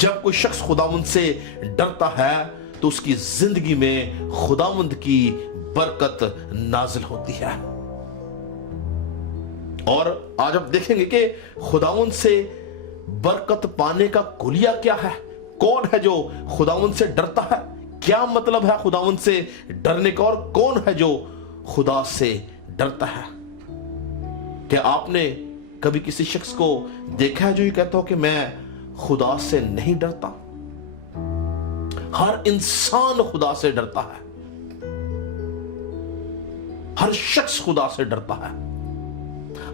جب کوئی شخص خداوند سے ڈرتا ہے تو اس کی زندگی میں خداوند کی برکت نازل ہوتی ہے. اور آج ہم دیکھیں گے کہ خداوند سے برکت پانے کا کلیہ کیا ہے. کون ہے جو خداوند سے ڈرتا ہے؟ کیا مطلب ہے خداوند سے ڈرنے کا؟ اور کون ہے جو خدا سے ڈرتا ہے؟ کہ آپ نے کبھی کسی شخص کو دیکھا ہے جو یہ کہتا ہو کہ میں خدا سے نہیں ڈرتا؟ ہر انسان خدا سے ڈرتا ہے. ہر شخص خدا سے ڈرتا ہے.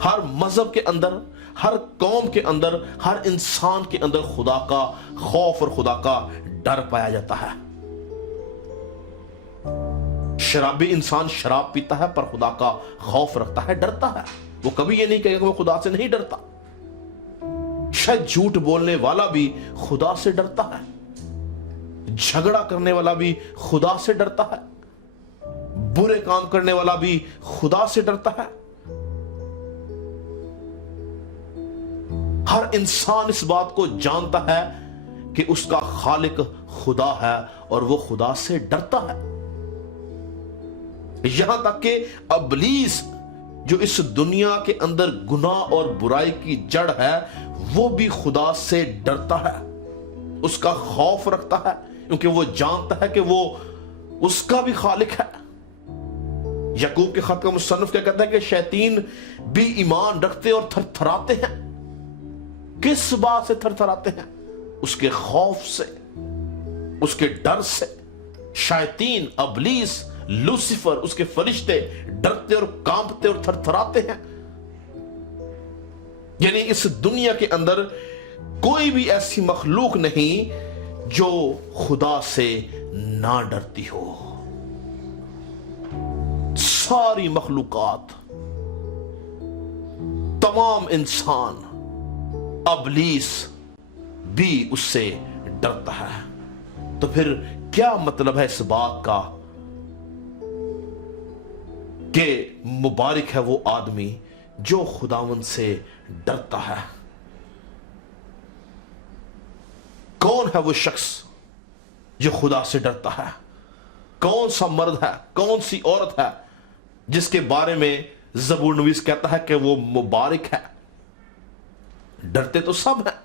ہر مذہب کے اندر، ہر قوم کے اندر، ہر انسان کے اندر خدا کا خوف اور خدا کا ڈر پایا جاتا ہے. شرابی انسان شراب پیتا ہے پر خدا کا خوف رکھتا ہے، ڈرتا ہے. وہ کبھی یہ نہیں کہے کہ وہ خدا سے نہیں ڈرتا. شاید جھوٹ بولنے والا بھی خدا سے ڈرتا ہے. جھگڑا کرنے والا بھی خدا سے ڈرتا ہے. برے کام کرنے والا بھی خدا سے ڈرتا ہے. ہر انسان اس بات کو جانتا ہے کہ اس کا خالق خدا ہے اور وہ خدا سے ڈرتا ہے. یہاں تک کہ ابلیس جو اس دنیا کے اندر گناہ اور برائی کی جڑ ہے وہ بھی خدا سے ڈرتا ہے، اس کا خوف رکھتا ہے، کیونکہ وہ جانتا ہے کہ وہ اس کا بھی خالق ہے. یعقوب کے خط کا مصنف کیا کہتا ہے کہ شیطین بھی ایمان رکھتے اور تھر تھراتے ہیں. کس بات سے تھر تھراتے ہیں؟ اس کے خوف سے، اس کے ڈر سے. شیطین، ابلیس، لوسیفر، اس کے فرشتے ڈرتے اور کانپتے اور تھر تھراتے ہیں. یعنی اس دنیا کے اندر کوئی بھی ایسی مخلوق نہیں جو خدا سے نہ ڈرتی ہو. ساری مخلوقات، تمام انسان، ابلیس بھی اس سے ڈرتا ہے. تو پھر کیا مطلب ہے اس بات کا کہ مبارک ہے وہ آدمی جو خداوند سے ڈرتا ہے؟ کون ہے وہ شخص جو خدا سے ڈرتا ہے؟ کون سا مرد ہے، کون سی عورت ہے جس کے بارے میں زبور نویس کہتا ہے کہ وہ مبارک ہے؟ ڈرتے تو سب ہیں.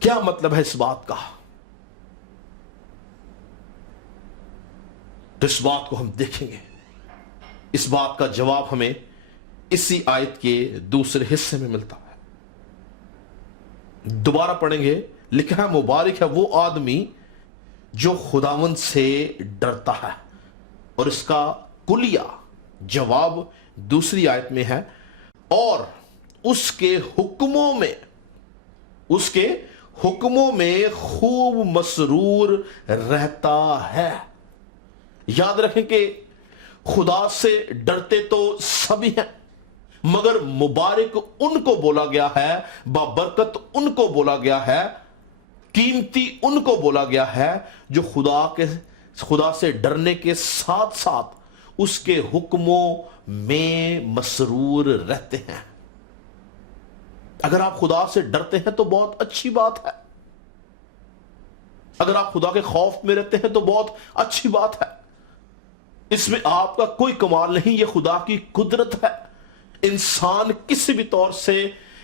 کیا مطلب ہے اس بات کا؟ تو اس بات کو ہم دیکھیں گے. اس بات کا جواب ہمیں اسی آیت کے دوسرے حصے میں ملتا ہے. دوبارہ پڑھیں گے. لکھا ہے مبارک ہے وہ آدمی جو خداوند سے ڈرتا ہے. اور اس کا کلیہ جواب دوسری آیت میں ہے، اور اس کے حکموں میں خوب مسرور رہتا ہے. یاد رکھیں کہ خدا سے ڈرتے تو سبھی ہیں، مگر مبارک ان کو بولا گیا ہے، بابرکت ان کو بولا گیا ہے، قیمتی ان کو بولا گیا ہے جو خدا سے ڈرنے کے ساتھ ساتھ اس کے حکموں میں مسرور رہتے ہیں. اگر آپ خدا سے ڈرتے ہیں تو بہت اچھی بات ہے. اگر آپ خدا کے خوف میں رہتے ہیں تو بہت اچھی بات ہے. اس میں آپ کا کوئی کمال نہیں، یہ خدا کی قدرت ہے. انسان کسی بھی طور سے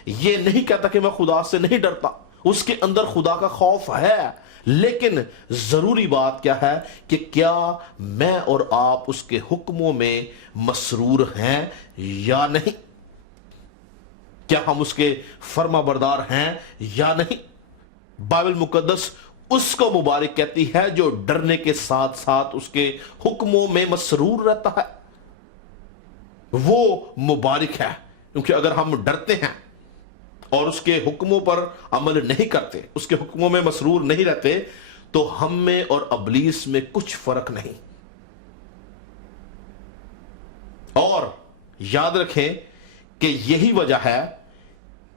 یہ نہیں کہتا کہ میں خدا سے نہیں ڈرتا. اس کے اندر خدا کا خوف ہے، لیکن ضروری بات کیا ہے کہ کیا میں اور آپ اس کے حکموں میں مسرور ہیں یا نہیں؟ کیا ہم اس کے فرما بردار ہیں یا نہیں؟ بائبل مقدس اس کو مبارک کہتی ہے جو ڈرنے کے ساتھ ساتھ اس کے حکموں میں مسرور رہتا ہے. وہ مبارک ہے، کیونکہ اگر ہم ڈرتے ہیں اور اس کے حکموں پر عمل نہیں کرتے، اس کے حکموں میں مسرور نہیں رہتے، تو ہم میں اور ابلیس میں کچھ فرق نہیں. اور یاد رکھیں کہ یہی وجہ ہے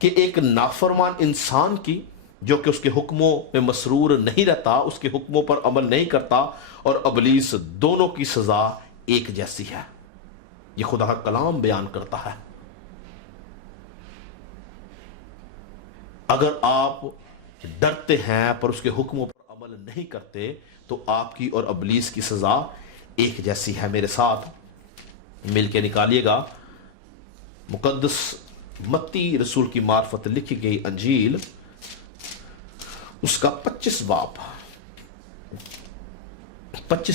کہ ایک نافرمان انسان کی جو کہ اس کے حکموں میں مسرور نہیں رہتا، اس کے حکموں پر عمل نہیں کرتا، اور ابلیس، دونوں کی سزا ایک جیسی ہے. یہ خدا کا کلام بیان کرتا ہے. اگر آپ ڈرتے ہیں پر اس کے حکموں پر عمل نہیں کرتے تو آپ کی اور ابلیس کی سزا ایک جیسی ہے۔ میرے ساتھ مل کے نکالیے گا مقدس متی رسول کی معرفت لکھی گئی انجیل، اس کا 25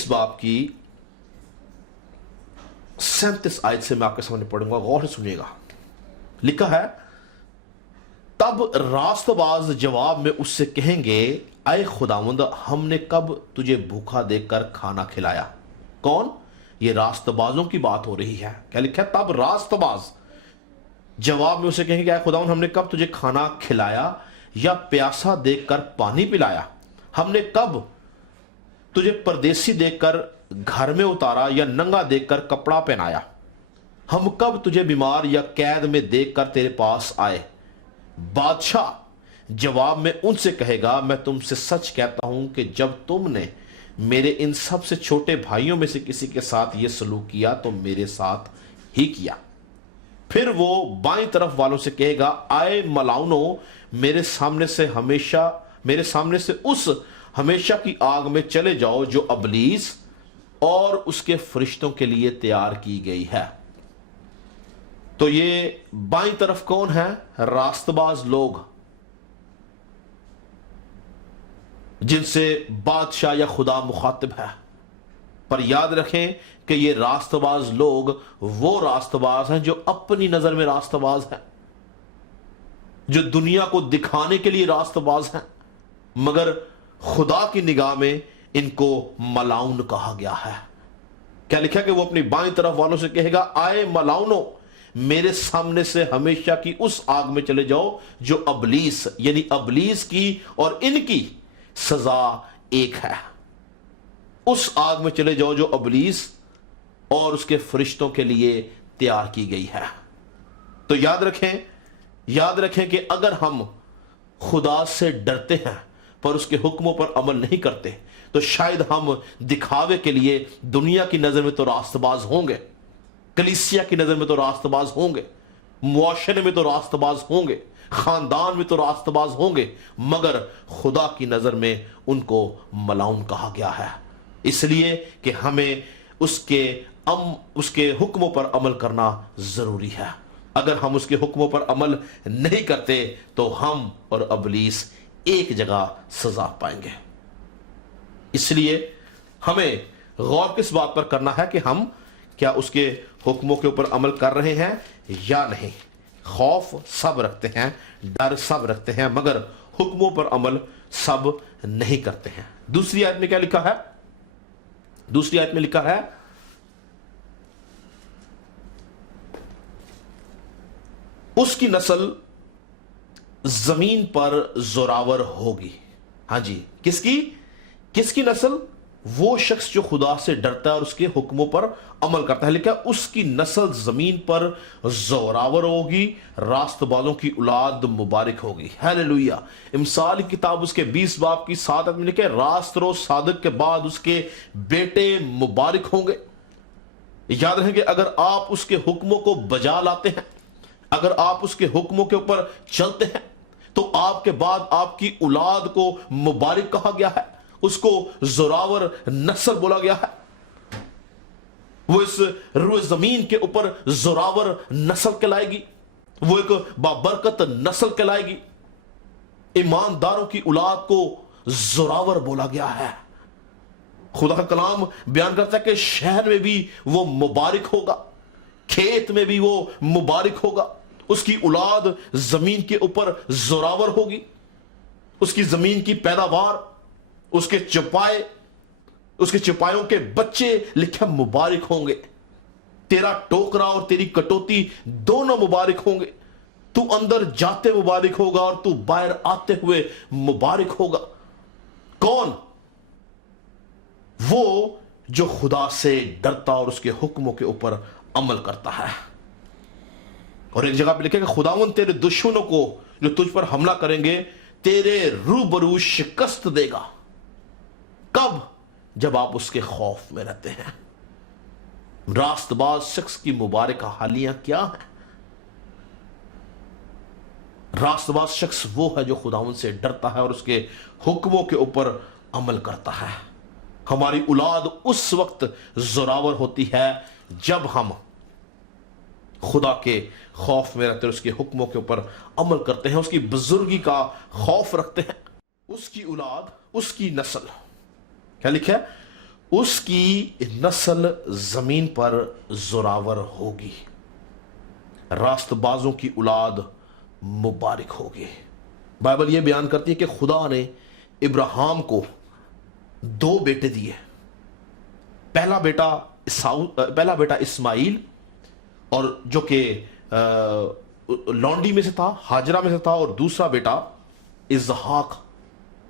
باب کی 37 آیت سے میں آپ کے سامنے پڑھوں گا، غور سے سنیے گا۔ لکھا ہے، تب راست باز جواب میں اس سے کہیں گے، اے خداوند ہم نے کب تجھے بھوکا دیکھ کر کھانا کھلایا؟ کون؟ یہ راست بازوں کی بات ہو رہی ہے۔ کیا لکھا ہے؟ تب راست باز جواب میں اسے کہیں گے، اے خداوند ہم نے کب تجھے کھانا کھلایا یا پیاسا دیکھ کر پانی پلایا؟ ہم نے کب تجھے پردیسی دیکھ کر گھر میں اتارا یا ننگا دیکھ کر کپڑا پہنایا؟ ہم کب تجھے بیمار یا قید میں دیکھ کر تیرے پاس آئے؟ بادشاہ جواب میں ان سے کہے گا، میں تم سے سچ کہتا ہوں کہ جب تم نے میرے ان سب سے چھوٹے بھائیوں میں سے کسی کے ساتھ یہ سلوک کیا تو میرے ساتھ ہی کیا۔ پھر وہ بائیں طرف والوں سے کہے گا، آئے ملاؤنو، میرے سامنے سے اس ہمیشہ کی آگ میں چلے جاؤ جو ابلیس اور اس کے فرشتوں کے لیے تیار کی گئی ہے۔ تو یہ بائیں طرف کون ہے؟ راست باز لوگ، جن سے بادشاہ یا خدا مخاطب ہے۔ پر یاد رکھیں کہ یہ راست باز لوگ وہ راست باز ہیں جو اپنی نظر میں راست باز ہیں، جو دنیا کو دکھانے کے لیے راست باز ہیں، مگر خدا کی نگاہ میں ان کو ملاؤن کہا گیا ہے۔ کیا لکھا کہ وہ اپنی بائیں طرف والوں سے کہے گا، آئے ملاؤنو، میرے سامنے سے ہمیشہ کی اس آگ میں چلے جاؤ جو ابلیس، یعنی ابلیس کی اور ان کی سزا ایک ہے۔ اس آگ میں چلے جاؤ جو ابلیس اور اس کے فرشتوں کے لیے تیار کی گئی ہے۔ تو یاد رکھیں کہ اگر ہم خدا سے ڈرتے ہیں پر اس کے حکموں پر عمل نہیں کرتے تو شاید ہم دکھاوے کے لیے دنیا کی نظر میں تو راست باز ہوں گے، کلیسیا کی نظر میں تو راست باز ہوں گے، معاشرے میں تو راست باز ہوں گے، خاندان میں تو راست باز ہوں گے، مگر خدا کی نظر میں ان کو ملاؤن کہا گیا ہے، اس لیے کہ ہمیں اس کے حکموں پر عمل کرنا ضروری ہے۔ اگر ہم اس کے حکموں پر عمل نہیں کرتے تو ہم اور ابلیس ایک جگہ سزا پائیں گے۔ اس لیے ہمیں غور کس بات پر کرنا ہے کہ ہم کیا اس کے حکموں کے اوپر عمل کر رہے ہیں یا نہیں۔ خوف سب رکھتے ہیں، ڈر سب رکھتے ہیں، مگر حکموں پر عمل سب نہیں کرتے ہیں۔ دوسری آیت میں کیا لکھا ہے؟ دوسری آیت میں لکھا ہے، اس کی نسل زمین پر زوراور ہوگی۔ ہاں جی، کس کی نسل؟ وہ شخص جو خدا سے ڈرتا ہے اور اس کے حکموں پر عمل کرتا ہے۔ لکھا ہے اس کی نسل زمین پر زوراور ہوگی، راست بازوں کی اولاد مبارک ہوگی۔ ہیلیلویا۔ امثال کی کتاب اس کے 20 باب کی 7 میں لکھا ہے، راست رو صادق کے بعد اس کے بیٹے مبارک ہوں گے۔ یاد رکھیں کہ اگر آپ اس کے حکموں کو بجا لاتے ہیں، اگر آپ اس کے حکموں کے اوپر چلتے ہیں تو آپ کے بعد آپ کی اولاد کو مبارک کہا گیا ہے، اس کو زوراور نسل بولا گیا ہے۔ وہ اس روئے زمین کے اوپر زوراور نسل کہلائے گی، وہ ایک بابرکت نسل کہلائے گی۔ ایمانداروں کی اولاد کو زوراور بولا گیا ہے۔ خدا کا کلام بیان کرتا ہے کہ شہر میں بھی وہ مبارک ہوگا، کھیت میں بھی وہ مبارک ہوگا، اس کی اولاد زمین کے اوپر زوراور ہوگی، اس کی زمین کی پیداوار، اس کے چپایوں کے بچے لکھا مبارک ہوں گے۔ تیرا ٹوکرا اور تیری کٹوتی دونوں مبارک ہوں گے، تو اندر جاتے مبارک ہوگا اور تو باہر آتے ہوئے مبارک ہوگا۔ کون؟ وہ جو خدا سے ڈرتا اور اس کے حکموں کے اوپر عمل کرتا ہے۔ اور ایک جگہ پہ لکھے کہ خداوند تیرے دشمنوں کو جو تجھ پر حملہ کریں گے تیرے روبرو شکست دے گا۔ کب؟ جب آپ اس کے خوف میں رہتے ہیں۔ راست باز شخص کی مبارک حالیاں کیا ہیں؟ راست باز شخص وہ ہے جو خداوند سے ڈرتا ہے اور اس کے حکموں کے اوپر عمل کرتا ہے۔ ہماری اولاد اس وقت زوراور ہوتی ہے جب ہم خدا کے خوف میں رہتے ہیں، اس کے حکموں کے اوپر عمل کرتے ہیں، اس کی بزرگی کا خوف رکھتے ہیں۔ اس کی اولاد، اس کی نسل، کیا لکھا ہے؟ اس کی نسل زمین پر زوراور ہوگی، راست بازوں کی اولاد مبارک ہوگی۔ بائبل یہ بیان کرتی ہے کہ خدا نے ابراہیم کو 2 بیٹے دیے۔ پہلا بیٹا اسماعیل، اور جو کہ لونڈی میں سے تھا، ہاجرہ میں سے تھا، اور دوسرا بیٹا اسحاق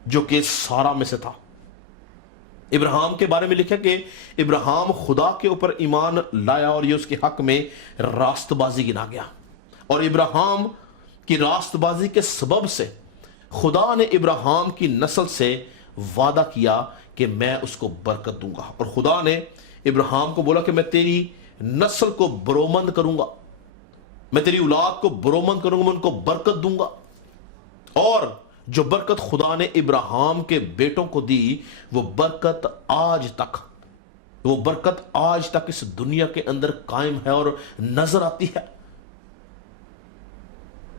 جو کہ سارا میں سے تھا۔ ابراہیم کے بارے میں لکھا کہ ابراہیم خدا کے اوپر ایمان لایا اور یہ اس کے حق میں راست بازی گنا گیا، اور ابراہیم کی راست بازی کے سبب سے خدا نے ابراہیم کی نسل سے وعدہ کیا کہ میں اس کو برکت دوں گا، اور خدا نے ابراہیم کو بولا کہ میں تیری نسل کو برومند کروں گا، میں تیری اولاد کو برومند کروں گا، میں ان کو برکت دوں گا۔ اور جو برکت خدا نے ابراہیم کے بیٹوں کو دی، وہ برکت آج تک اس دنیا کے اندر قائم ہے اور نظر آتی ہے۔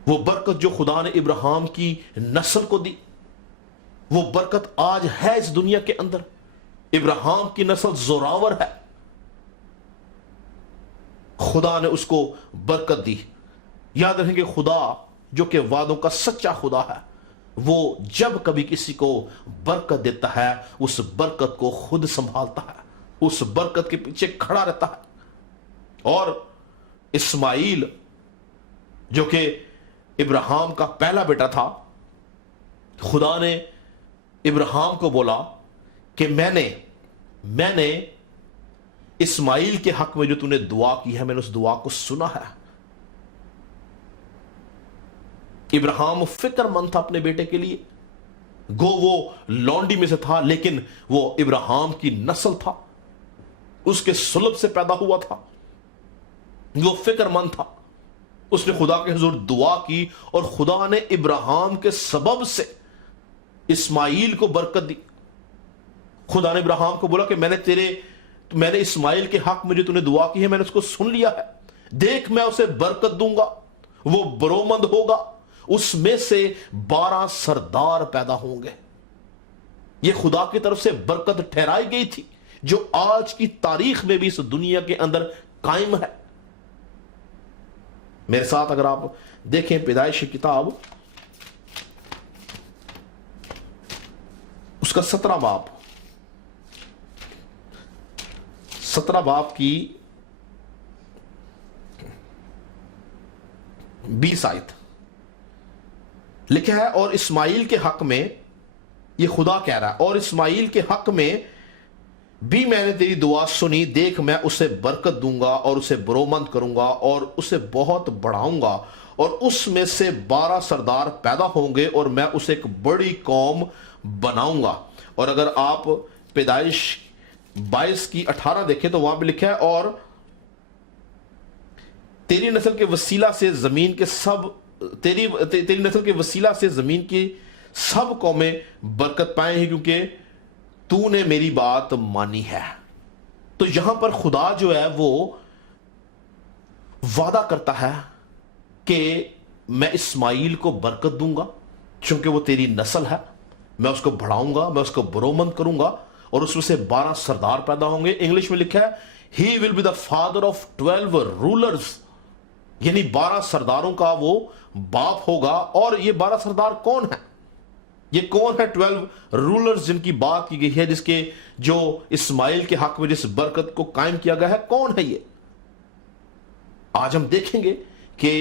وہ برکت جو خدا نے ابراہیم کی نسل کو دی، وہ برکت آج ہے اس دنیا کے اندر۔ ابراہیم کی نسل زوراور ہے، خدا نے اس کو برکت دی۔ یاد رکھیں کہ خدا جو کہ وعدوں کا سچا خدا ہے، وہ جب کبھی کسی کو برکت دیتا ہے، اس برکت کو خود سنبھالتا ہے، اس برکت کے پیچھے کھڑا رہتا ہے۔ اور اسماعیل جو کہ ابراہیم کا پہلا بیٹا تھا، خدا نے ابراہیم کو بولا کہ میں نے اسماعیل کے حق میں جو تو نے دعا کی ہے، میں نے اس دعا کو سنا ہے۔ ابراہیم فکر مند تھا اپنے بیٹے کے لیے، گو وہ لونڈی میں سے تھا، لیکن وہ ابراہیم کی نسل تھا، اس کے صلب سے پیدا ہوا تھا، وہ فکر مند تھا۔ اس نے خدا کے حضور دعا کی، اور خدا نے ابراہیم کے سبب سے اسماعیل کو برکت دی۔ خدا نے ابراہیم کو بولا کہ میں نے اسماعیل کے حق میں جو تو نے دعا کی ہے، میں نے اس کو سن لیا ہے، دیکھ میں اسے برکت دوں گا، وہ برومند ہوگا، اس میں سے 12 سردار پیدا ہوں گے۔ یہ خدا کی طرف سے برکت ٹھہرائی گئی تھی، جو آج کی تاریخ میں بھی اس دنیا کے اندر قائم ہے۔ میرے ساتھ اگر آپ دیکھیں پیدائش کی کتاب، اس کا 17 باب کی 20 آیت لکھا ہے، اور اسماعیل کے حق میں، یہ خدا کہہ رہا ہے، اور اسماعیل کے حق میں بھی میں نے تیری دعا سنی، دیکھ میں اسے برکت دوں گا اور اسے برومند کروں گا اور اسے بہت بڑھاؤں گا، اور اس میں سے 12 سردار پیدا ہوں گے، اور میں اسے ایک بڑی قوم بناؤں گا۔ اور اگر آپ پیدائش 22 کی 18 دیکھیں تو وہاں پہ لکھا ہے، اور تیری نسل کے وسیلہ سے زمین کے سب قومیں برکت پائیں گی، کیونکہ تو نے میری بات مانی ہے۔ تو یہاں پر خدا جو ہے وہ وعدہ کرتا ہے کہ میں اسماعیل کو برکت دوں گا، چونکہ وہ تیری نسل ہے، میں اس کو بڑھاؤں گا، میں اس کو برومند کروں گا، اور اس میں سے 12 سردار پیدا ہوں گے۔ انگلش میں لکھا ہے He will be the father of 12 rulers، یعنی 12 سرداروں کا وہ باپ ہوگا۔ اور یہ 12 سردار کون ہیں؟ یہ کون ہے 12 رولرز جن کی بات کی گئی ہے، جس کے جو اسماعیل کے حق میں جس برکت کو قائم کیا گیا ہے، کون ہے یہ؟ آج ہم دیکھیں گے کہ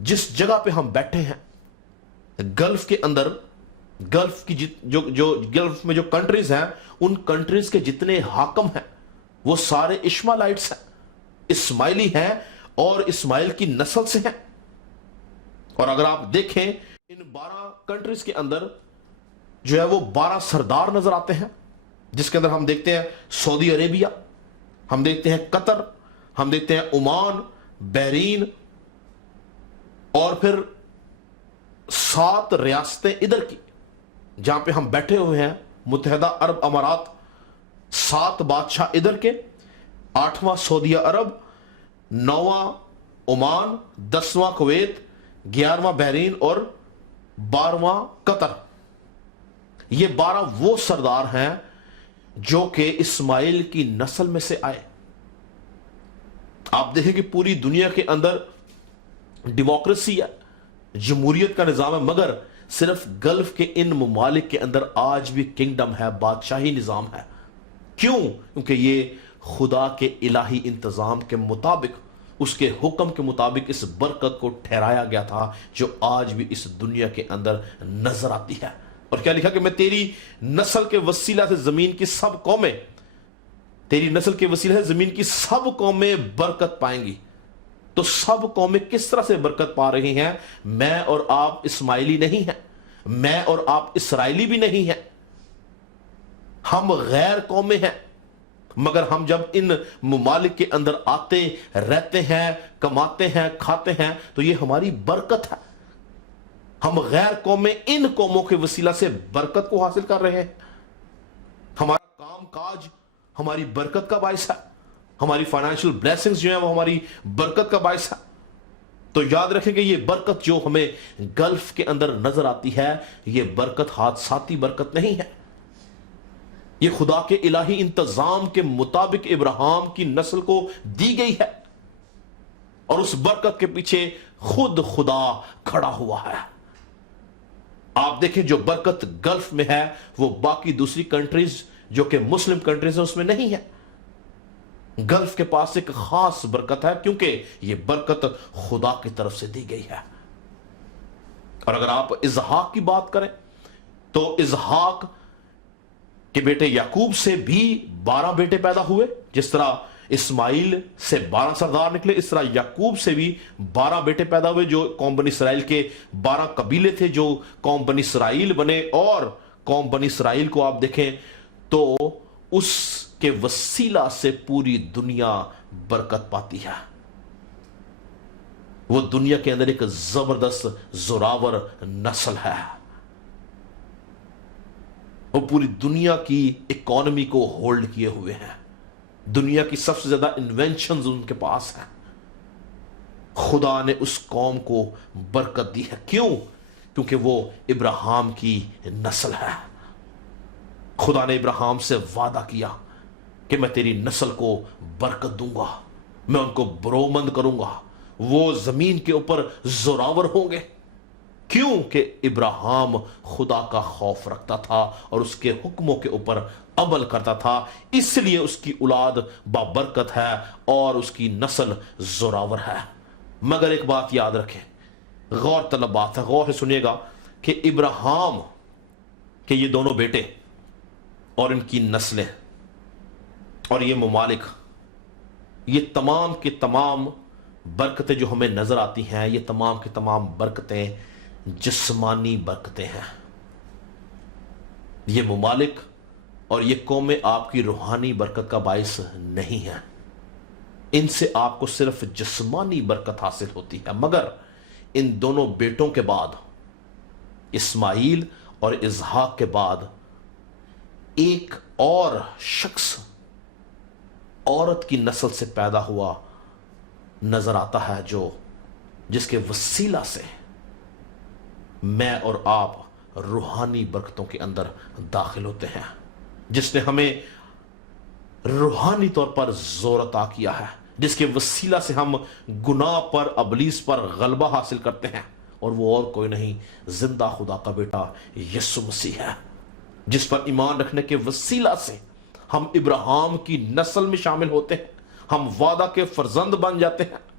جس جگہ پہ ہم بیٹھے ہیں، گلف کے اندر، گلف میں جو کنٹریز ہیں، ان کنٹریز کے جتنے حاکم ہیں وہ سارے اشمائیلائٹس ہیں، اسماعیلی ہیں، اور اسماعیل کی نسل سے ہیں۔ اور اگر آپ دیکھیں ان 12 کنٹریز کے اندر جو ہے وہ 12 سردار نظر آتے ہیں، جس کے اندر ہم دیکھتے ہیں سعودی عربیہ، ہم دیکھتے ہیں قطر، ہم دیکھتے ہیں عمان، بحرین، اور پھر 7 ریاستیں ادھر کی جہاں پہ ہم بیٹھے ہوئے ہیں، متحدہ عرب امارات، 7 بادشاہ ادھر کے، 8واں سعودیہ عرب، 9واں عمان، 10واں کویت، 11واں بحرین اور 12واں قطر۔ یہ 12 وہ سردار ہیں جو کہ اسماعیل کی نسل میں سے آئے۔ آپ دیکھیں کہ پوری دنیا کے اندر ڈیموکریسی ہے، جمہوریت کا نظام ہے، مگر صرف گلف کے ان ممالک کے اندر آج بھی کنگڈم ہے، بادشاہی نظام ہے۔ کیوں؟ کیونکہ یہ خدا کے الہی انتظام کے مطابق، اس کے حکم کے مطابق اس برکت کو ٹھہرایا گیا تھا جو آج بھی اس دنیا کے اندر نظر آتی ہے۔ اور کیا لکھا کہ میں تیری نسل کے وسیلہ سے زمین کی سب قومیں، تیری نسل کے وسیلہ سے زمین کی سب قومیں برکت پائیں گی۔ تو سب قومیں کس طرح سے برکت پا رہی ہیں؟ میں اور آپ اسماعیلی نہیں ہیں، میں اور آپ اسرائیلی بھی نہیں ہیں، ہم غیر قومیں ہیں، مگر ہم جب ان ممالک کے اندر آتے رہتے ہیں، کماتے ہیں، کھاتے ہیں تو یہ ہماری برکت ہے۔ ہم غیر قومیں ان قوموں کے وسیلہ سے برکت کو حاصل کر رہے ہیں۔ ہمارا کام کاج ہماری برکت کا باعث ہے، ہماری فائنینشل بلیسنگز جو ہیں وہ ہماری برکت کا باعث ہے۔ تو یاد رکھیں کہ یہ برکت جو ہمیں گلف کے اندر نظر آتی ہے، یہ برکت حادثاتی برکت نہیں ہے، یہ خدا کے الہی انتظام کے مطابق ابراہیم کی نسل کو دی گئی ہے، اور اس برکت کے پیچھے خود خدا کھڑا ہوا ہے۔ آپ دیکھیں جو برکت گلف میں ہے وہ باقی دوسری کنٹریز جو کہ مسلم کنٹریز ہیں اس میں نہیں ہے۔ گلف کے پاس ایک خاص برکت ہے کیونکہ یہ برکت خدا کی طرف سے دی گئی ہے۔ اور اگر آپ اسحاق کی بات کریں تو اسحاق کے بیٹے یعقوب سے بھی 12 بیٹے پیدا ہوئے، جس طرح اسماعیل سے 12 سردار نکلے، اس طرح یعقوب سے بھی 12 بیٹے پیدا ہوئے جو قوم بنی اسرائیل کے 12 قبیلے تھے جو قوم بنی اسرائیل بنے۔ اور قوم بنی اسرائیل کو آپ دیکھیں تو اس کے وسیلہ سے پوری دنیا برکت پاتی ہے۔ وہ دنیا کے اندر ایک زبردست زوراور نسل ہے، وہ پوری دنیا کی اکانومی کو ہولڈ کیے ہوئے ہیں، دنیا کی سب سے زیادہ انوینشنز ان کے پاس ہیں۔ خدا نے اس قوم کو برکت دی ہے، کیوں؟ کیونکہ وہ ابراہیم کی نسل ہے۔ خدا نے ابراہیم سے وعدہ کیا کہ میں تیری نسل کو برکت دوں گا، میں ان کو برومند کروں گا، وہ زمین کے اوپر زوراور ہوں گے۔ کیوں؟ کہ ابراہیم خدا کا خوف رکھتا تھا اور اس کے حکموں کے اوپر عمل کرتا تھا، اس لیے اس کی اولاد بابرکت ہے اور اس کی نسل زوراور ہے۔ مگر ایک بات یاد رکھیں، غور طلب بات ہے، غور سے سنیے گا کہ ابراہیم کے یہ دونوں بیٹے اور ان کی نسلیں اور یہ ممالک، یہ تمام کی تمام برکتیں جو ہمیں نظر آتی ہیں، یہ تمام کی تمام برکتیں جسمانی برکتیں ہیں۔ یہ ممالک اور یہ قومیں آپ کی روحانی برکت کا باعث نہیں ہیں، ان سے آپ کو صرف جسمانی برکت حاصل ہوتی ہے۔ مگر ان دونوں بیٹوں کے بعد، اسماعیل اور اسحاق کے بعد، ایک اور شخص عورت کی نسل سے پیدا ہوا نظر آتا ہے، جس کے وسیلہ سے میں اور آپ روحانی برکتوں کے اندر داخل ہوتے ہیں، جس نے ہمیں روحانی طور پر زور عطا کیا ہے، جس کے وسیلہ سے ہم گناہ پر، ابلیس پر غلبہ حاصل کرتے ہیں، اور وہ اور کوئی نہیں، زندہ خدا کا بیٹا یسوع مسیح ہے، جس پر ایمان رکھنے کے وسیلہ سے ہم ابراہیم کی نسل میں شامل ہوتے ہیں، ہم وعدہ کے فرزند بن جاتے ہیں۔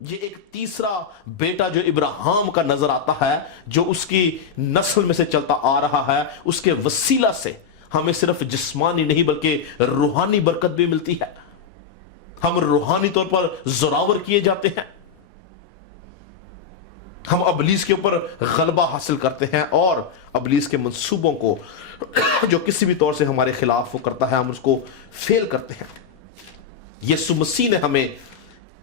یہ ایک تیسرا بیٹا جو ابراہیم کا نظر آتا ہے، جو اس کی نسل میں سے چلتا آ رہا ہے، اس کے وسیلہ سے ہمیں صرف جسمانی نہیں بلکہ روحانی برکت بھی ملتی ہے، ہم روحانی طور پر زوراور کیے جاتے ہیں، ہم ابلیس کے اوپر غلبہ حاصل کرتے ہیں، اور ابلیس کے منصوبوں کو جو کسی بھی طور سے ہمارے خلاف وہ کرتا ہے، ہم اس کو فیل کرتے ہیں۔ یسوع مسیح نے ہمیں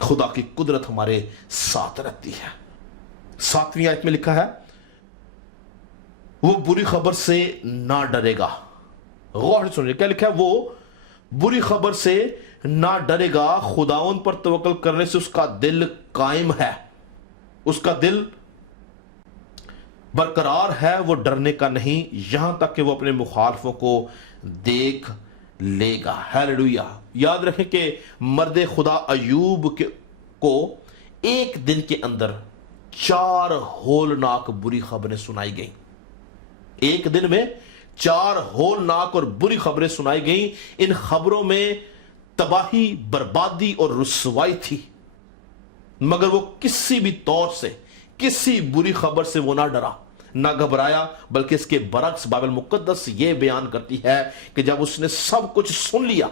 خدا کی قدرت ہمارے ساتھ رہتی ہے۔ 7ویں آیت میں لکھا ہے وہ بری خبر سے نہ ڈرے گا۔ غور سے سنیے کیا لکھا ہے، وہ بری خبر سے نہ ڈرے گا، خداوند پر توکل کرنے سے اس کا دل قائم ہے، اس کا دل برقرار ہے، وہ ڈرنے کا نہیں یہاں تک کہ وہ اپنے مخالفوں کو دیکھ لے گا۔ ہیلیلویہ۔ یاد رکھیں کہ مرد خدا ایوب کو ایک دن کے اندر 4 ہولناک بری خبریں سنائی گئیں۔ ایک دن میں 4 ہولناک اور بری خبریں سنائی گئیں۔ ان خبروں میں تباہی، بربادی اور رسوائی تھی، مگر وہ کسی بھی طور سے، کسی بری خبر سے وہ نہ ڈرا، نہ گھبرایا، بلکہ اس کے برعکس بائبل مقدس یہ بیان کرتی ہے کہ جب اس نے سب کچھ سن لیا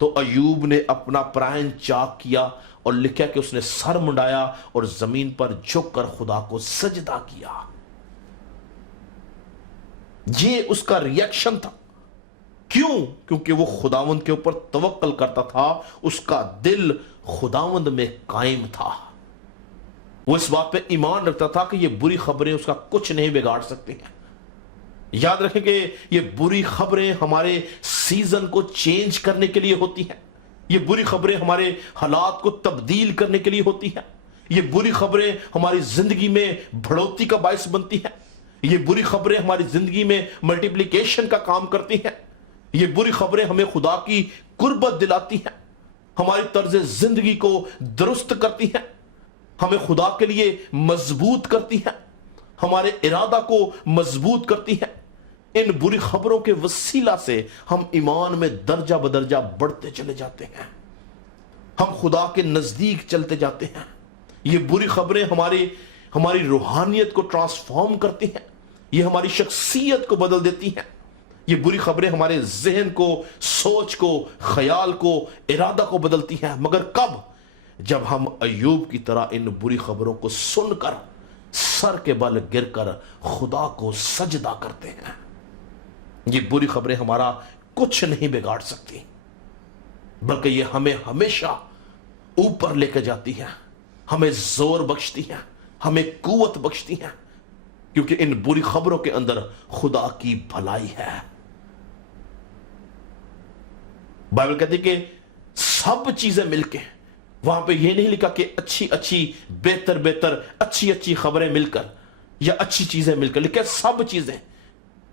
تو ایوب نے اپنا پرائن چاک کیا اور لکھا کہ اس نے سر منڈایا اور زمین پر جھک کر خدا کو سجدہ کیا۔ یہ اس کا ریاکشن تھا۔ کیوں؟ کیونکہ وہ خداوند کے اوپر توکل کرتا تھا، اس کا دل خداوند میں قائم تھا، وہ اس بات پہ ایمان رکھتا تھا کہ یہ بری خبریں اس کا کچھ نہیں بگاڑ سکتی ہیں۔ یاد رکھیں کہ یہ بری خبریں ہمارے سیزن کو چینج کرنے کے لیے ہوتی ہیں، یہ بری خبریں ہمارے حالات کو تبدیل کرنے کے لیے ہوتی ہیں، یہ بری خبریں ہماری زندگی میں بڑھوتری کا باعث بنتی ہیں، یہ بری خبریں ہماری زندگی میں ملٹیپلیکیشن کا کام کرتی ہیں، یہ بری خبریں ہمیں خدا کی قربت دلاتی ہیں، ہماری طرز زندگی کو درست کرتی ہیں، ہمیں خدا کے لیے مضبوط کرتی ہیں، ہمارے ارادہ کو مضبوط کرتی ہیں۔ ان بری خبروں کے وسیلہ سے ہم ایمان میں درجہ بدرجہ بڑھتے چلے جاتے ہیں، ہم خدا کے نزدیک چلتے جاتے ہیں۔ یہ بری خبریں ہماری روحانیت کو ٹرانسفارم کرتی ہیں، یہ ہماری شخصیت کو بدل دیتی ہیں۔ یہ بری خبریں ہمارے ذہن کو، سوچ کو، خیال کو، ارادہ کو بدلتی ہیں، مگر کب؟ جب ہم ایوب کی طرح ان بری خبروں کو سن کر سر کے بل گر کر خدا کو سجدہ کرتے ہیں۔ یہ بری خبریں ہمارا کچھ نہیں بگاڑ سکتی، بلکہ یہ ہمیں ہمیشہ اوپر لے کے جاتی ہیں، ہمیں زور بخشتی ہیں، ہمیں قوت بخشتی ہیں، کیونکہ ان بری خبروں کے اندر خدا کی بھلائی ہے۔ بائبل کہتی ہے کہ سب چیزیں مل کے، وہاں پہ یہ نہیں لکھا کہ اچھی بہتر اچھی خبریں مل کر یا اچھی چیزیں مل کر، لکھا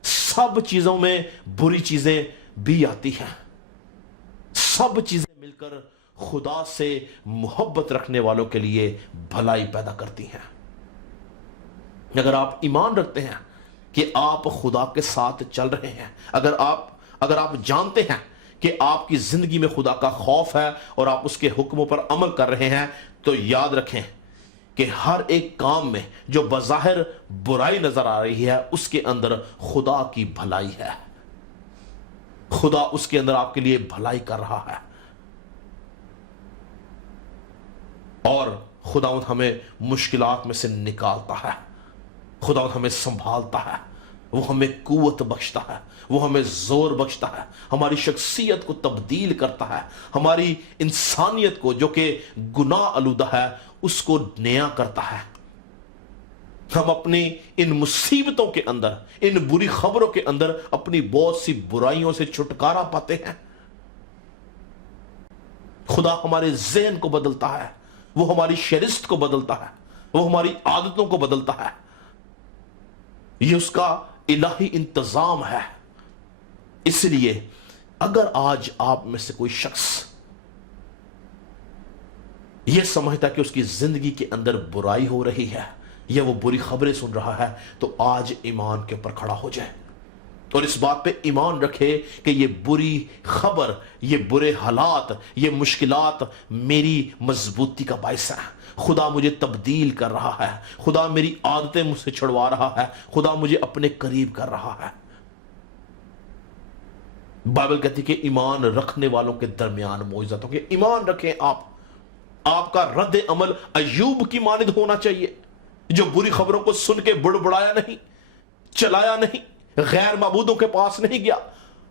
سب چیزوں میں بری چیزیں بھی آتی ہیں۔ سب چیزیں مل کر خدا سے محبت رکھنے والوں کے لیے بھلائی پیدا کرتی ہیں۔ اگر آپ ایمان رکھتے ہیں کہ آپ خدا کے ساتھ چل رہے ہیں، اگر آپ جانتے ہیں کہ آپ کی زندگی میں خدا کا خوف ہے اور آپ اس کے حکموں پر عمل کر رہے ہیں، تو یاد رکھیں کہ ہر ایک کام میں جو بظاہر برائی نظر آ رہی ہے، اس کے اندر خدا کی بھلائی ہے، خدا اس کے اندر آپ کے لیے بھلائی کر رہا ہے، اور خداوند ہمیں مشکلات میں سے نکالتا ہے، خداوند ہمیں سنبھالتا ہے، وہ ہمیں قوت بخشتا ہے، وہ ہمیں زور بخشتا ہے، ہماری شخصیت کو تبدیل کرتا ہے، ہماری انسانیت کو جو کہ گناہ آلودہ ہے اس کو نیا کرتا ہے۔ ہم اپنی ان مصیبتوں کے اندر، ان بری خبروں کے اندر اپنی بہت سی برائیوں سے چھٹکارا پاتے ہیں۔ خدا ہمارے ذہن کو بدلتا ہے، وہ ہماری شرست کو بدلتا ہے، وہ ہماری عادتوں کو بدلتا ہے۔ یہ اس کا الہی انتظام ہے۔ اس لیے اگر آج آپ میں سے کوئی شخص یہ سمجھتا کہ اس کی زندگی کے اندر برائی ہو رہی ہے یا وہ بری خبریں سن رہا ہے، تو آج ایمان کے اوپر کھڑا ہو جائے اور اس بات پہ ایمان رکھے کہ یہ بری خبر، یہ برے حالات، یہ مشکلات میری مضبوطی کا باعث ہے۔ خدا مجھے تبدیل کر رہا ہے، خدا میری عادتیں مجھ سے چھڑوا رہا ہے، خدا مجھے اپنے قریب کر رہا ہے۔ بائبل کہتی کہ ایمان رکھنے والوں کے درمیان معجزات ہوں گے۔ ایمان رکھیں آپ کا رد عمل ایوب کی مانند ہونا چاہیے، جو بری خبروں کو سن کے بڑبڑایا نہیں، چلایا نہیں، غیر معبودوں کے پاس نہیں گیا،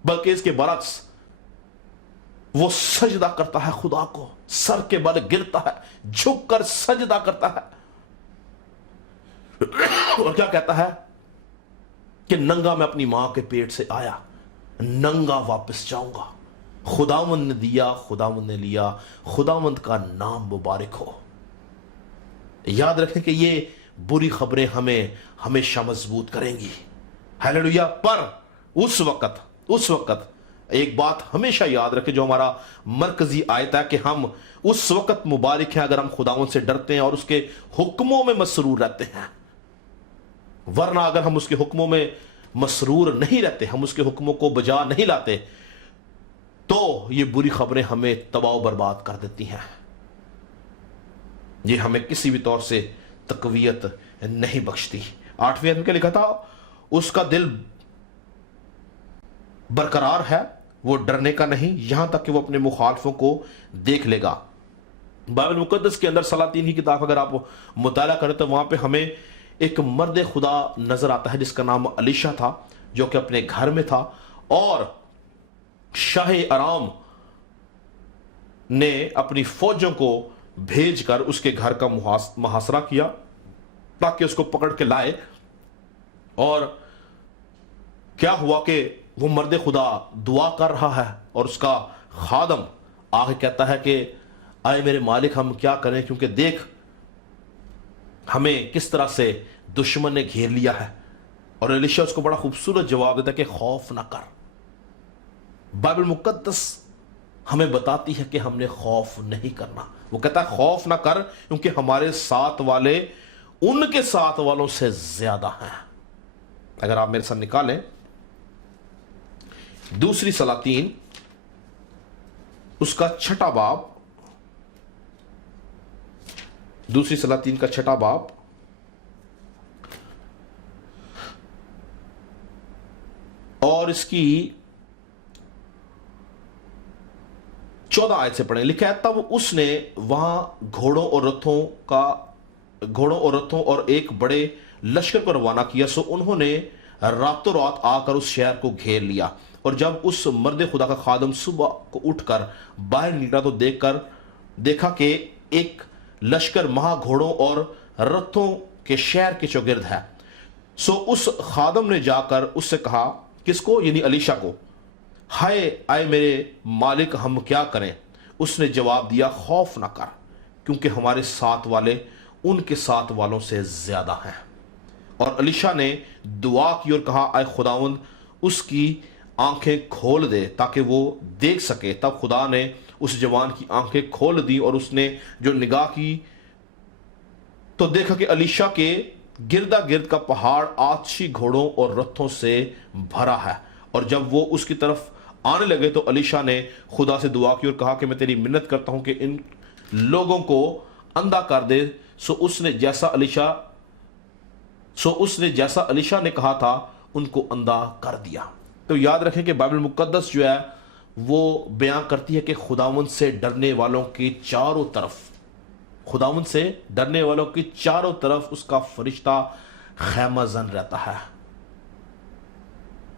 بلکہ اس کے برعکس وہ سجدہ کرتا ہے خدا کو، سر کے بل گرتا ہے، جھک کر سجدہ کرتا ہے، اور کیا کہتا ہے کہ ننگا میں اپنی ماں کے پیٹ سے آیا، ننگا واپس جاؤں گا۔ خداوند نے دیا، خداوند نے لیا، خداوند کا نام مبارک ہو۔ یاد رکھیں کہ یہ بری خبریں ہمیں ہمیشہ مضبوط کریں گی، ہیلیلویا۔ پر اس وقت ایک بات ہمیشہ یاد رکھیں جو ہمارا مرکزی آیت ہے، کہ ہم اس وقت مبارک ہیں اگر ہم خداوند سے ڈرتے ہیں اور اس کے حکموں میں مسرور رہتے ہیں۔ ورنہ اگر ہم اس کے حکموں میں مسرور نہیں رہتے، ہم اس کے حکموں کو بجا نہیں لاتے، تو یہ بری خبریں ہمیں تباہ و برباد کر دیتی ہیں، یہ ہمیں کسی بھی طور سے تقویت نہیں بخشتی۔ 8ویں آیت میں کیا لکھا تھا؟ اس کا دل برقرار ہے، وہ ڈرنے کا نہیں، یہاں تک کہ وہ اپنے مخالفوں کو دیکھ لے گا۔ بائبل مقدس کے اندر سلاطین کی کتاب اگر آپ مطالعہ کریں تو وہاں پہ ہمیں ایک مرد خدا نظر آتا ہے جس کا نام الیشا تھا، جو کہ اپنے گھر میں تھا، اور شاہ ارام نے اپنی فوجوں کو بھیج کر اس کے گھر کا محاصرہ کیا تاکہ اس کو پکڑ کے لائے۔ اور کیا ہوا کہ وہ مرد خدا دعا کر رہا ہے اور اس کا خادم آگے کہتا ہے کہ آئے میرے مالک ہم کیا کریں، کیونکہ دیکھ ہمیں کس طرح سے دشمن نے گھیر لیا ہے۔ اور الیشا اس کو بڑا خوبصورت جواب دیتا ہے کہ خوف نہ کر۔ بائبل مقدس ہمیں بتاتی ہے کہ ہم نے خوف نہیں کرنا۔ وہ کہتا ہے خوف نہ کر، کیونکہ ہمارے ساتھ والے ان کے ساتھ والوں سے زیادہ ہیں۔ اگر آپ میرے ساتھ نکالیں دوسری سلاطین اس کا 6واں باب، دوسری سلاطین کا 6واں باب اور اس کی 14 آیت سے پڑھیں۔ لکھا ہے تب اس نے وہاں گھوڑوں اور رتھوں اور ایک بڑے لشکر کو روانہ کیا، سو انہوں نے راتوں رات آ کر اس شہر کو گھیر لیا۔ اور جب اس مرد خدا کا خادم صبح کو اٹھ کر باہر نکلا تو دیکھا کہ ایک لشکر مہا گھوڑوں اور رتھوں کے شہر کے چوگرد ہے۔ سو اس خادم نے جا کر اس سے کہا، کس کو؟ یعنی الیشا کو، ہائے آئے میرے مالک ہم کیا کریں؟ اس نے جواب دیا خوف نہ کر، کیونکہ ہمارے ساتھ والے ان کے ساتھ والوں سے زیادہ ہیں۔ اور الیشا نے دعا کی اور کہا، اے خداوند اس کی آنکھیں کھول دے تاکہ وہ دیکھ سکے۔ تب خدا نے اس جوان کی آنکھیں کھول دی، اور اس نے جو نگاہ کی تو دیکھا کہ الیشا کے گردا گرد کا پہاڑ آتشی گھوڑوں اور رتھوں سے بھرا ہے۔ اور جب وہ اس کی طرف آنے لگے تو الیشا نے خدا سے دعا کی اور کہا کہ میں تیری منت کرتا ہوں کہ ان لوگوں کو اندھا کر دے۔ سو اس نے جیسا الیشا نے کہا تھا ان کو اندھا کر دیا۔ تو یاد رکھیں کہ بائبل مقدس جو ہے وہ بیان کرتی ہے کہ خداوند سے ڈرنے والوں کی چاروں طرف اس کا فرشتہ خیمہ زن رہتا ہے۔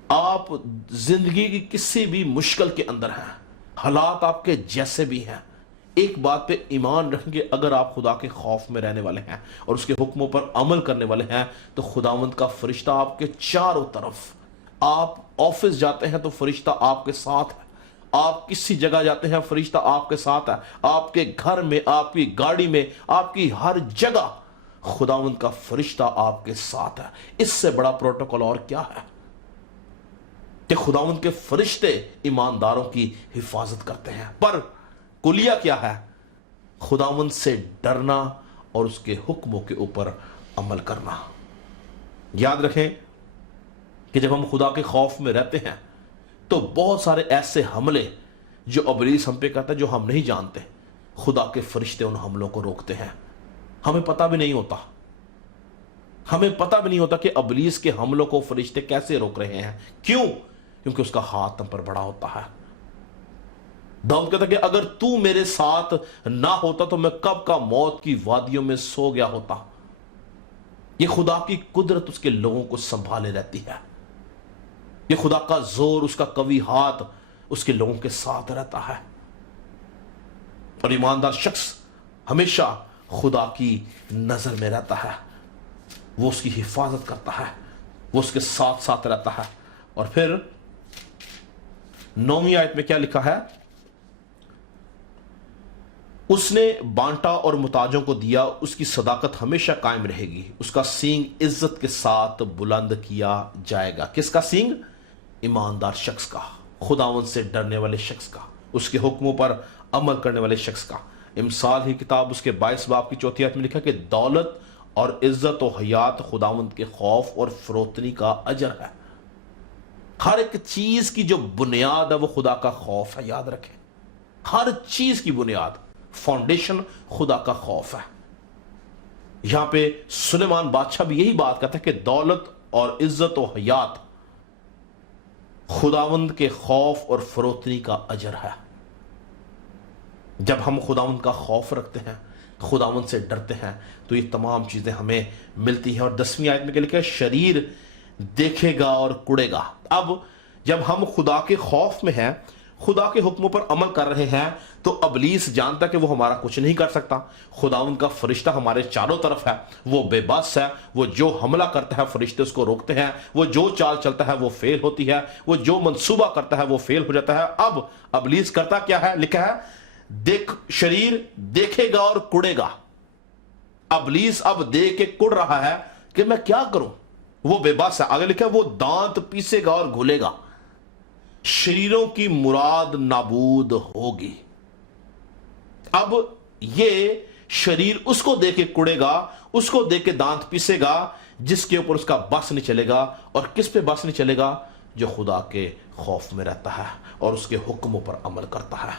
آپ زندگی کی کسی بھی مشکل کے اندر ہیں، حالات آپ کے جیسے بھی ہیں، ایک بات پہ ایمان رکھیں کہ اگر آپ خدا کے خوف میں رہنے والے ہیں اور اس کے حکموں پر عمل کرنے والے ہیں تو خداوند کا فرشتہ آپ کے چاروں طرف، آپ آفس جاتے ہیں تو فرشتہ آپ کے ساتھ ہے، آپ کسی جگہ جاتے ہیں فرشتہ آپ کے ساتھ ہے، آپ کے گھر میں، آپ کی گاڑی میں، آپ کی ہر جگہ خداوند کا فرشتہ آپ کے ساتھ ہے۔ اس سے بڑا پروٹوکول اور کیا ہے کہ خداوند کے فرشتے ایمانداروں کی حفاظت کرتے ہیں۔ پر کلیہ کیا ہے؟ خداوند سے ڈرنا اور اس کے حکموں کے اوپر عمل کرنا۔ یاد رکھیں کہ جب ہم خدا کے خوف میں رہتے ہیں تو بہت سارے ایسے حملے جو ابلیس ہم پہ کرتا ہے جو ہم نہیں جانتے، خدا کے فرشتے ان حملوں کو روکتے ہیں۔ ہمیں پتہ بھی نہیں ہوتا کہ ابلیس کے حملوں کو فرشتے کیسے روک رہے ہیں۔ کیوں؟ کیونکہ اس کا ہاتھ ہم پر بڑا ہوتا ہے۔ داؤد کہتا ہے کہ اگر تو میرے ساتھ نہ ہوتا تو میں کب کا موت کی وادیوں میں سو گیا ہوتا۔ یہ خدا کی قدرت اس کے لوگوں کو سنبھالے رہتی ہے، یہ خدا کا زور، اس کا قوی ہاتھ اس کے لوگوں کے ساتھ رہتا ہے۔ اور ایماندار شخص ہمیشہ خدا کی نظر میں رہتا ہے، وہ اس کی حفاظت کرتا ہے، وہ اس کے ساتھ ساتھ رہتا ہے۔ اور پھر 9ویں آیت میں کیا لکھا ہے؟ اس نے بانٹا اور محتاجوں کو دیا، اس کی صداقت ہمیشہ قائم رہے گی، اس کا سینگ عزت کے ساتھ بلند کیا جائے گا۔ کس کا سینگ؟ ایماندار شخص کا، خداوند سے ڈرنے والے شخص کا، اس کے حکموں پر عمل کرنے والے شخص کا۔ امثال ہی کتاب اس کے 22 باب کی 4 آیت میں لکھا کہ دولت اور عزت و حیات خداوند کے خوف اور فروتنی کا اجر ہے۔ ہر ایک چیز کی جو بنیاد ہے وہ خدا کا خوف ہے، یاد رکھیں، ہر چیز کی بنیاد، فاؤنڈیشن خدا کا خوف ہے۔ یہاں پہ سلیمان بادشاہ بھی یہی بات کہتا ہے کہ دولت اور عزت و حیات خداوند کے خوف اور فروتنی کا اجر ہے۔ جب ہم خداوند کا خوف رکھتے ہیں، خداوند سے ڈرتے ہیں، تو یہ تمام چیزیں ہمیں ملتی ہیں۔ اور 10ویں آیت میں کیا لکھا ہے؟ شریر دیکھے گا اور کڑے گا۔ اب جب ہم خدا کے خوف میں ہیں، خدا کے حکموں پر عمل کر رہے ہیں، تو ابلیس جانتا کہ وہ ہمارا کچھ نہیں کر سکتا۔ خداوند کا فرشتہ ہمارے چاروں طرف ہے، وہ بے بس ہے، وہ جو حملہ کرتا ہے فرشتے اس کو روکتے ہیں، وہ جو چال چلتا ہے وہ فیل ہوتی ہے، وہ جو منصوبہ کرتا ہے وہ فیل ہو جاتا ہے۔ اب ابلیس کرتا کیا ہے؟ لکھا ہے شریر دیکھے گا اور کڑے گا۔ ابلیس اب دیکھ کے کڑ رہا ہے کہ میں کیا کروں، وہ بے بس ہے۔ آگے لکھا ہے وہ دانت پیسے گا اور گھولے گا، شریروں کی مراد نابود ہوگی۔ اب یہ شریر اس کو دیکھ کے کڑے گا، اس کو دیکھ کے دانت پیسے گا جس کے اوپر اس کا بس نہیں چلے گا۔ اور کس پہ بس نہیں چلے گا؟ جو خدا کے خوف میں رہتا ہے اور اس کے حکموں پر عمل کرتا ہے۔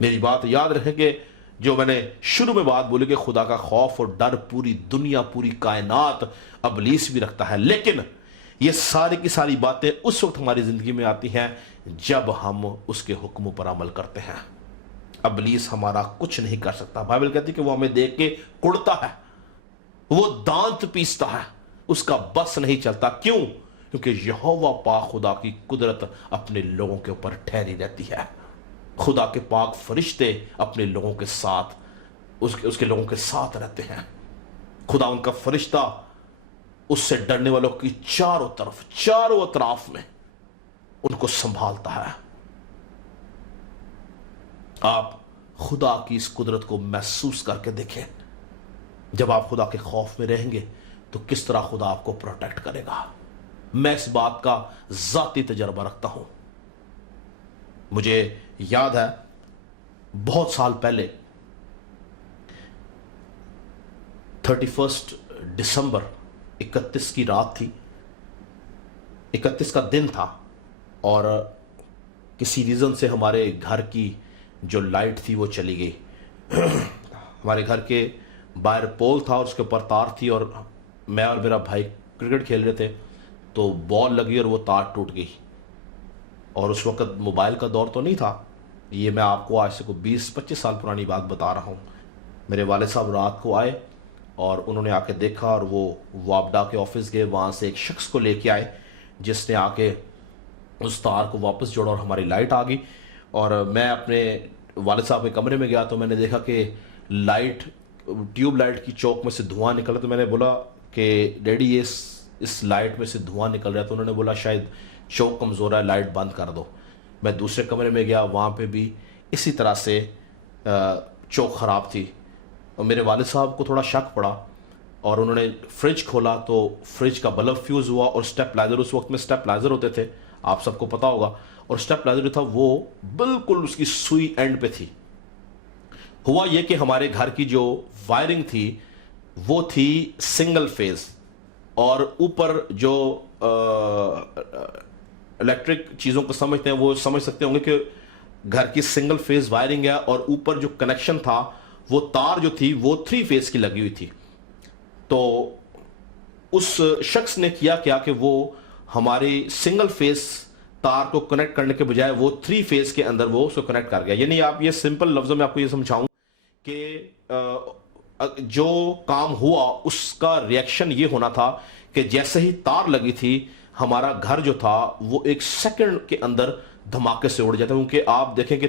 میری بات یاد رہے کہ جو میں نے شروع میں بات بولی کہ خدا کا خوف اور ڈر پوری دنیا، پوری کائنات، ابلیس بھی رکھتا ہے، لیکن یہ ساری کی ساری باتیں اس وقت ہماری زندگی میں آتی ہیں جب ہم اس کے حکموں پر عمل کرتے ہیں۔ ابلیس ہمارا کچھ نہیں کر سکتا۔ بائبل کہتی ہے کہ وہ ہمیں دیکھ کے کڑتا ہے، وہ دانت پیستا ہے، اس کا بس نہیں چلتا۔ کیوں؟ کیونکہ یہوہ پاک خدا کی قدرت اپنے لوگوں کے اوپر ٹھہری رہتی ہے۔ خدا کے پاک فرشتے اپنے لوگوں کے ساتھ، اس کے لوگوں کے ساتھ رہتے ہیں۔ خدا ان کا فرشتہ اس سے ڈرنے والوں کی چاروں اطراف میں ان کو سنبھالتا ہے۔ آپ خدا کی اس قدرت کو محسوس کر کے دیکھیں۔ جب آپ خدا کے خوف میں رہیں گے تو کس طرح خدا آپ کو پروٹیکٹ کرے گا۔ میں اس بات کا ذاتی تجربہ رکھتا ہوں۔ مجھے یاد ہے بہت سال پہلے 31 دسمبر 31 کی رات تھی، 31 کا دن تھا، اور کسی ریزن سے ہمارے گھر کی جو لائٹ تھی وہ چلی گئی۔ ہمارے گھر کے باہر پول تھا اور اس کے اوپر تار تھی، اور میں اور میرا بھائی کرکٹ کھیل رہے تھے تو بال لگی اور وہ تار ٹوٹ گئی۔ اور اس وقت موبائل کا دور تو نہیں تھا، یہ میں آپ کو آج سے 20-25 سال پرانی بات بتا رہا ہوں۔ میرے والد صاحب رات کو آئے اور انہوں نے آ کے دیکھا، اور وہ وابڈا کے آفس گئے، وہاں سے ایک شخص کو لے کے آئے جس نے آ کے اس تار کو واپس جوڑا اور ہماری لائٹ آ گئی۔ اور میں اپنے والد صاحب کے کمرے میں گیا تو میں نے دیکھا کہ ٹیوب لائٹ کی چوک میں سے دھواں نکل رہا۔ تو میں نے بولا کہ ڈیڈی یہ اس لائٹ میں سے دھواں نکل رہا ہے۔ تو انہوں نے بولا شاید چوک کمزور ہے، لائٹ بند کر دو۔ میں دوسرے کمرے میں گیا، وہاں پہ بھی اسی طرح سے چوک خراب تھی، اور میرے والد صاحب کو تھوڑا شک پڑا، اور انہوں نے فریج کھولا تو فریج کا بلب فیوز ہوا، اور سٹیپ لائزر، اس وقت میں سٹیپ لائزر ہوتے تھے، آپ سب کو پتا ہوگا، اور سٹیپ لائزر جو تھا وہ بالکل اس کی سوئی اینڈ پہ تھی۔ ہوا یہ کہ ہمارے گھر کی جو وائرنگ تھی وہ تھی سنگل فیز، اور اوپر جو الیکٹرک چیزوں کو سمجھتے ہیں وہ سمجھ سکتے ہوں گے کہ گھر کی سنگل فیز وائرنگ ہے، اور اوپر جو کنیکشن تھا وہ تار جو تھی وہ 3 فیز کی لگی ہوئی تھی۔ تو اس شخص نے کیا کہ وہ ہماری سنگل فیز تار کو کنیکٹ کرنے کے بجائے وہ 3 فیز کے اندر وہ اس کو کنیکٹ کر گیا۔ یعنی آپ یہ سمپل لفظوں میں آپ کو یہ سمجھاؤں کہ جو کام ہوا اس کا ریئیکشن یہ ہونا تھا کہ جیسے ہی تار لگی تھی ہمارا گھر جو تھا وہ 1 سیکنڈ کے اندر دھماکے سے اڑ جاتا ہے۔ کیونکہ آپ دیکھیں کہ